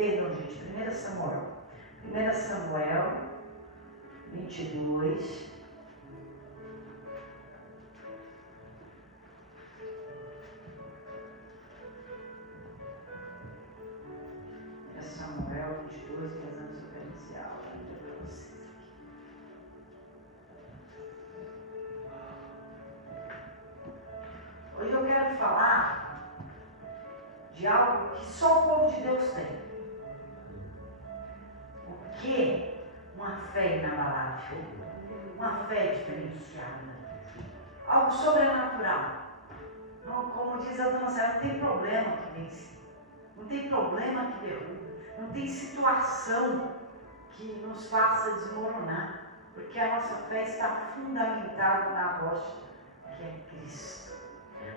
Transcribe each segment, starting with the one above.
Perdão, gente, 1 Samuel. 1 Samuel 22. Samuel 22, fazendo sequencial para vocês aqui. Hoje eu quero falar de algo que só o povo de Deus tem. O que? Uma fé inabalável, uma fé diferenciada, algo sobrenatural. Não, como diz a dona Sara, não tem problema que vence, não tem problema que derruba, não tem situação que nos faça desmoronar, porque a nossa fé está fundamentada na rocha, que é Cristo.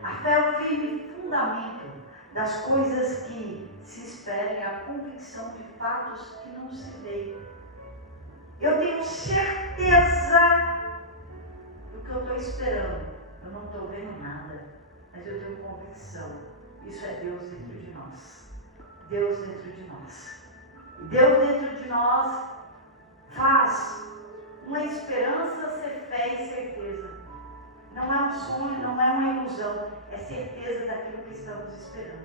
A fé é o firme fundamento das coisas que se esperam, a convicção de fatos que não se veem. Eu tenho certeza do que eu estou esperando. Eu não estou vendo nada, mas eu tenho convicção. Isso é Deus dentro de nós. Deus dentro de nós. E Deus dentro de nós faz uma esperança ser fé e certeza. Não é um sonho, não é uma ilusão, é certeza daquilo que estamos esperando.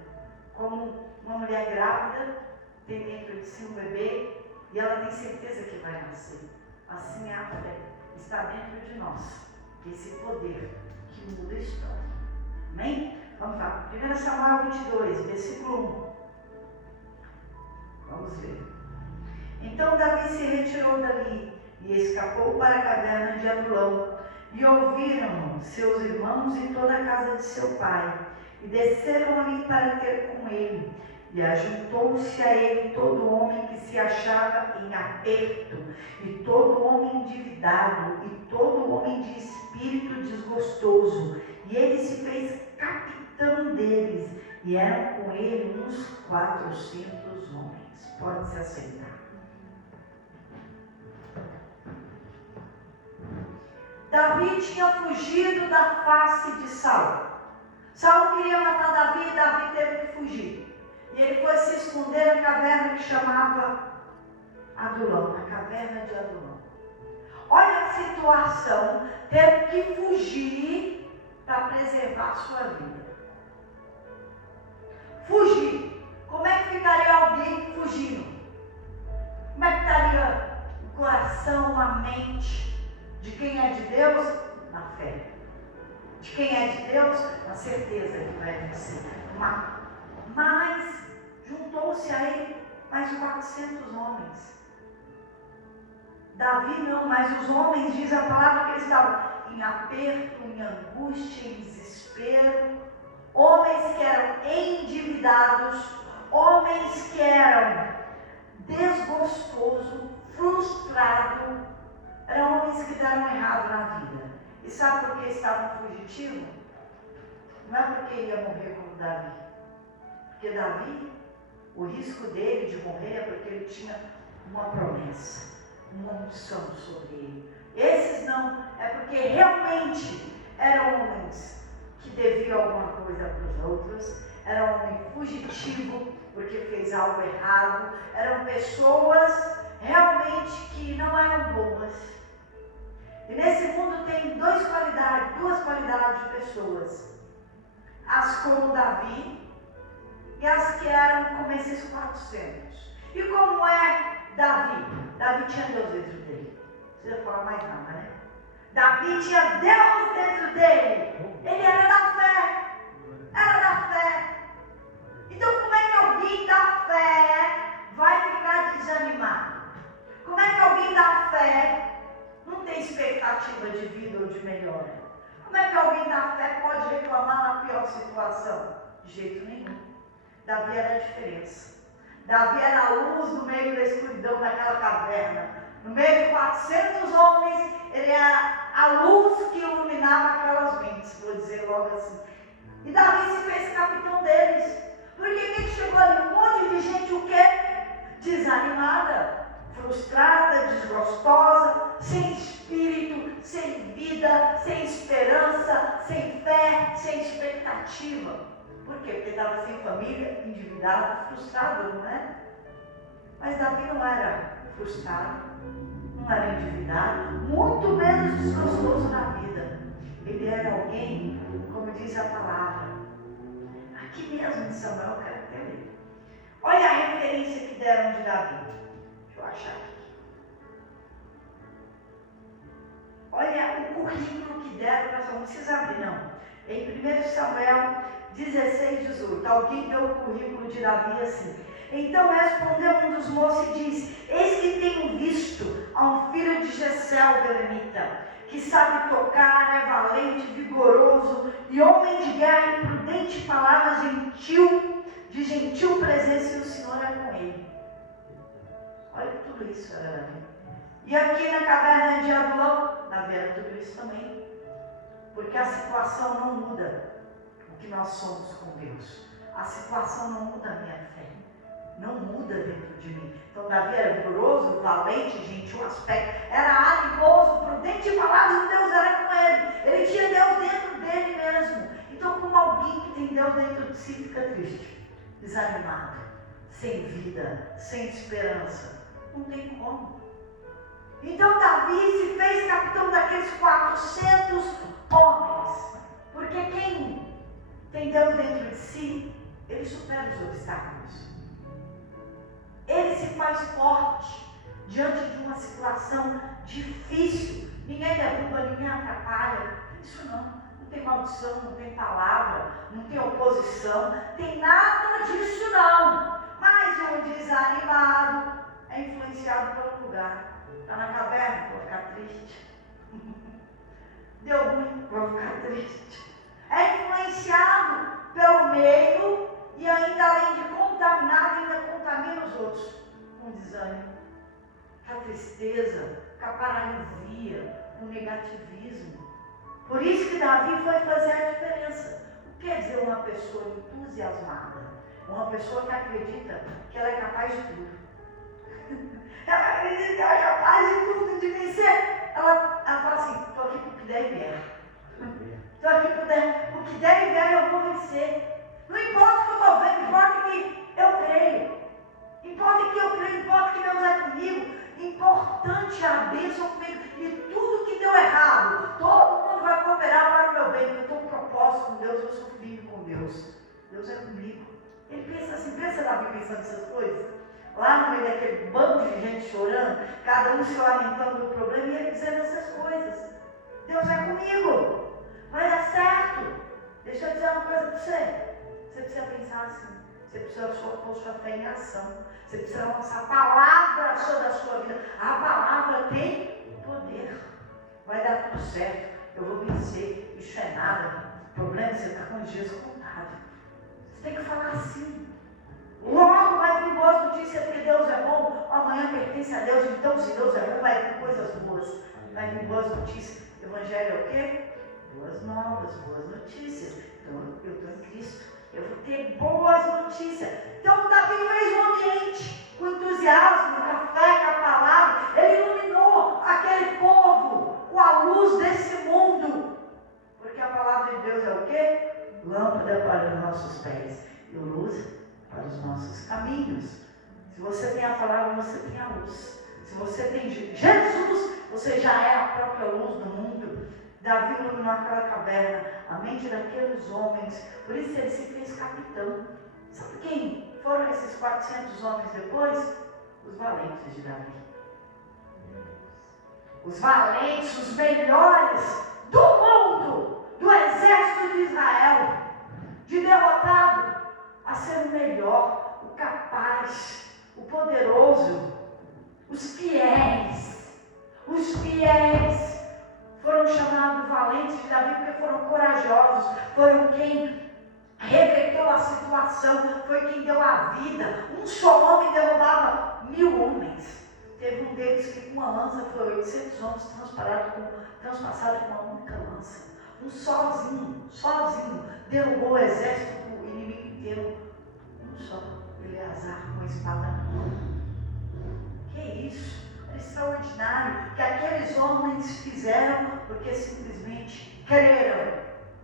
Como uma mulher grávida tem dentro de si um bebê e ela tem certeza que vai nascer. Assim é a fé, está dentro de nós, esse poder que muda a história. Amém? Vamos lá, 1 Samuel 22, versículo 1. Vamos ver. Então Davi se retirou dali e escapou para a caverna de Adulão. E ouviram seus irmãos e toda a casa de seu pai, e desceram ali para ter com ele. E ajuntou-se a ele todo homem que se achava em aperto, e todo homem endividado, e todo homem de espírito desgostoso. E ele se fez capitão deles, e eram com ele uns 400 homens. Pode se assentar. Davi tinha fugido da face de Saul. Saul queria matar Davi e Davi teve que fugir. E ele foi se esconder na caverna que chamava Adulão, na caverna de Adulão. Olha a situação, teve que fugir para preservar a sua vida. Fugir. Como é que ficaria alguém fugindo? Como é que estaria o coração, a mente? De quem é de Deus? Na fé. De quem é de Deus? Na certeza que vai vencer. Mas juntou-se a ele mais 400 homens. Davi não, mas os homens, diz a palavra que eles estavam em aperto, em angústia, em desespero. Homens que eram endividados, homens que eram desgostosos, frustrados. Eram homens que deram errado na vida. E sabe por que estavam fugitivos? Não é porque ia morrer como Davi. Porque Davi, o risco dele de morrer é porque ele tinha uma promessa, uma unção sobre ele. Esses não, é porque realmente eram homens que deviam alguma coisa para os outros. Era um homem fugitivo porque fez algo errado. Eram pessoas realmente que não eram boas. E nesse mundo tem duas qualidades de pessoas. As como Davi e as que eram como esses 400. E como é Davi? Davi tinha Deus dentro dele. Não precisa falar mais nada, né? Davi tinha Deus dentro dele. Ele era da fé. Era da fé. Então como é que alguém da fé vai ficar desanimado? Como é que alguém da fé não tem expectativa de vida ou de melhora? Como é que alguém da fé pode reclamar na pior situação? De jeito nenhum. Davi era a diferença. Davi era a luz no meio da escuridão daquela caverna. No meio de 400 homens, ele era a luz que iluminava aquelas mentes, vou dizer logo assim. E Davi se fez capitão deles. Porque quem chegou ali? Um monte de gente, o quê? Desanimada, frustrada, desgostosa, sem espírito, sem vida, sem esperança, sem fé, sem expectativa. Por quê? Porque estava sem família, endividado, frustrado, não é? Mas Davi não era frustrado, não era endividado, muito menos desgostoso na vida. Ele era alguém, como diz a palavra, aqui mesmo em Samuel, eu quero até ler. Olha a referência que deram de Davi. Deixa eu achar aqui. Olha o currículo que deram, nós não precisa abrir não. Em 1 Samuel 16:18, alguém deu o currículo de Davi assim. Então respondeu um dos moços e disse: eis que tenho visto a um filho de Jessé, belemita, que sabe tocar, é valente, vigoroso, e homem de guerra, e prudente, palavras de gentil presença, e o Senhor é com ele. Olha tudo isso, era Davi. E aqui na caverna de Adulão, Davi era tudo isso também. Porque a situação não muda o que nós somos com Deus. A situação não muda a minha fé. Não muda dentro de mim. Então Davi era vigoroso, valente, gentil aspecto, era animoso, prudente em palavras, e Deus era com ele. Ele tinha Deus dentro dele mesmo. Então, como alguém que tem Deus dentro de si fica triste, desanimado, sem vida, sem esperança, não tem como. Então Davi se fez capitão daqueles 400 homens, porque quem tem Deus dentro de si, ele supera os obstáculos. Ele se faz forte diante de uma situação difícil. Ninguém derruba, ninguém atrapalha. Isso não tem maldição, não tem palavra, não tem oposição, tem nada disso não. Mas o desanimado é influenciado pelo lugar. Está na caverna, vou ficar triste. Deu ruim, vou ficar triste. É influenciado pelo meio e ainda além de contaminado, ainda contamina os outros com desânimo, com a tristeza, com a paralisia, com o negativismo. Por isso que Davi foi fazer a diferença. O que quer dizer uma pessoa entusiasmada? Uma pessoa que acredita que ela é capaz de tudo. Ela acredita que ela é capaz de tudo, de vencer. Ela fala assim: estou aqui para o que der e vier. Estou aqui para o que der e vier, eu vou vencer. Não importa o que eu estou vendo, importa que eu creio. Importa que eu creio, importa que Deus é comigo. Importante a bênção comigo. E tudo que deu errado, todo mundo vai cooperar para o meu bem. Porque eu tenho um propósito com Deus, eu sou filho com Deus. Deus é comigo. Ele pensa assim, pensa Davi pensando nessas coisas. Lá no meio daquele bando de gente chorando, cada um se lamentando do problema e ele dizendo essas coisas. Deus é comigo, vai dar certo. Deixa eu dizer uma coisa para você. Você precisa pensar assim, você precisa pôr sua fé em ação. Você precisa lançar a palavra sobre a sua vida. A palavra tem poder. Vai dar tudo certo, eu vou vencer, isso é nada. O problema é que você está com os dias contados. Você tem que falar assim. Logo vai vir boas notícias, porque Deus é bom, amanhã pertence a Deus, então se Deus é bom, vai vir coisas boas, vai vir boas notícias. O Evangelho é o quê? Boas novas, boas notícias. Então eu estou em Cristo, eu vou ter boas notícias. Então Davi fez um ambiente com entusiasmo, com a fé, com a palavra. Ele iluminou aquele povo com a luz desse mundo, porque a palavra de Deus é o quê? Lâmpada para os nossos pés e luz para os nossos caminhos. Se você tem a palavra, você tem a luz. Se você tem Jesus, você já é a própria luz do mundo. Davi iluminou aquela caverna, a mente daqueles homens, por isso ele se fez capitão. Sabe quem foram esses 400 homens depois? Os valentes de Davi. Os valentes, os melhores do mundo, do exército de Israel, de derrotado a ser o melhor, o capaz, o poderoso, os fiéis. Os fiéis foram chamados valentes de Davi porque foram corajosos, foram quem reverteu a situação, foi quem deu a vida. Um só homem derrubava 1000 homens. Teve um deles que com uma lança foi 800 homens transpassados com uma única lança. Um sozinho, derrubou o exército do inimigo inteiro. Um só, Eleazar, com a espada na mão. Que isso? É extraordinário que aqueles homens fizeram porque simplesmente creram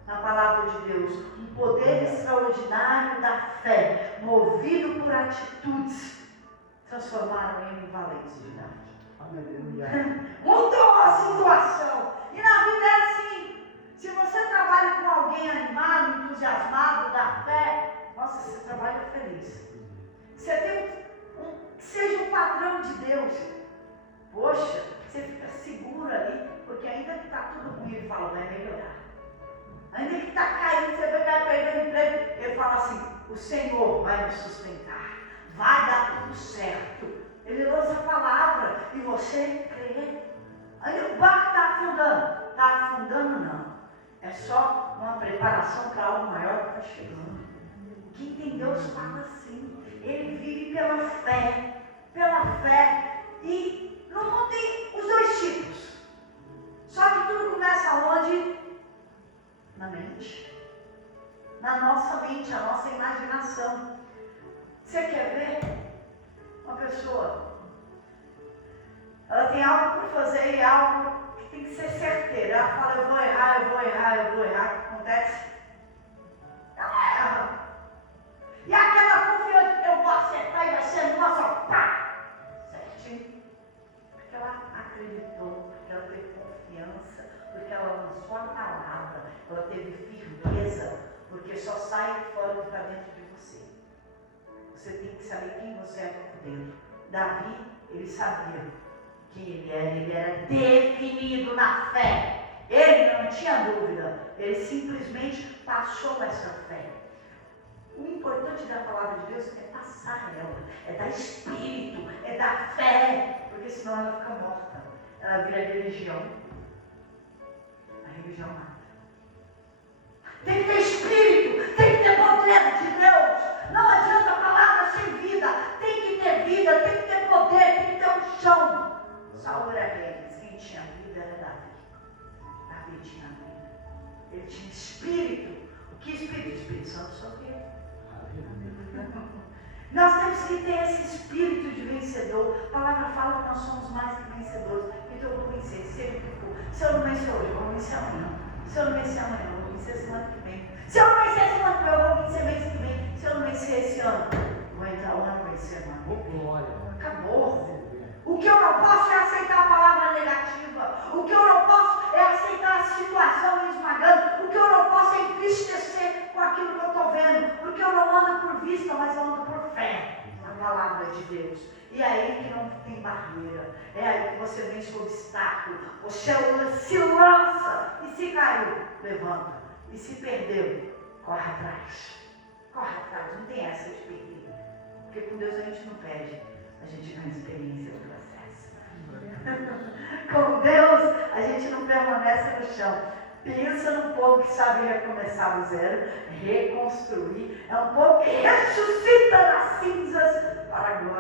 na palavra de Deus. Um poder extraordinário da fé, movido por atitudes. transformaram ele em valentes de Davi. Aleluia. Mudou a situação. E na vida é assim. Se você trabalha com alguém animado, entusiasmado da fé, nossa, você trabalha feliz. Você tem seja um padrão de Deus. Poxa, você fica seguro ali, porque ainda que está tudo ruim, ele fala, vai melhorar. Ainda que está caindo, você vai perder o emprego. Ele fala assim, o Senhor vai nos sustentar. Vai dar tudo certo. Ele lança a palavra e você crê. Aí o barco está afundando. Está afundando não. É só uma preparação para algo maior que está chegando. Quem tem Deus fala assim. Ele vive pela fé. Pela fé. E no mundo tem os dois tipos. Só que tudo começa onde? Na mente. Na nossa mente, a nossa imaginação. Você quer ver uma pessoa? Ela tem algo para fazer e algo que tem que ser certeiro. Ela fala, eu vou errar, eu vou errar, eu vou errar. O que acontece? Ela erra. E aquela confiança que eu vou acertar e vai ser nossa, pá! Certinho. Porque ela acreditou, porque ela teve confiança, porque ela lançou a palavra, ela teve firmeza, porque só sai fora do que está dentro de você. Você tem que saber quem você é por dentro. Davi, ele sabia quem ele era definido na fé. Ele não tinha dúvida, ele simplesmente passou essa fé. O importante da palavra de Deus é passar ela, é dar espírito, é dar fé, porque senão ela fica morta, ela vira religião. A religião mata. Tem que ter espírito, tem que ter poder de Deus. Não adianta a palavra sem vida, tem que ter vida, tem que ter poder, tem que ter um chão. Saul era rei, mas quem tinha vida era Davi. Davi tinha vida, ele tinha espírito. O que espírito? O Espírito Santo sobre ele. Nós temos que ter esse espírito de vencedor. A palavra fala que nós somos mais que vencedores. Então eu vou vencer, seja o que for. Se eu não vencer hoje, eu vou vencer amanhã. Se eu não vencer amanhã, eu vou vencer semana que vem. Se eu não vencer semana que vem, eu vou vencer mês que vem. Se eu não vencer esse ano, eu vou entrar o ano, vai ser ano. Acabou. O que eu não posso é aceitar a palavra negativa. O que eu não posso é aceitar a situação me esmagando. O que eu não posso é entristecer com aquilo que eu estou vendo. Porque eu não ando por vista, mas eu ando por fé na palavra de Deus. E é aí que não tem barreira. É aí que você vence o obstáculo. Você se lança e se caiu, levanta. E se perdeu, corre atrás. Corre atrás, não tem essa de perder. Porque com Deus a gente não perde. A gente ganha experiência do processo. Com Deus, a gente não permanece no chão. Pensa num povo que sabe recomeçar do zero, reconstruir. É um povo que ressuscita das cinzas para a glória.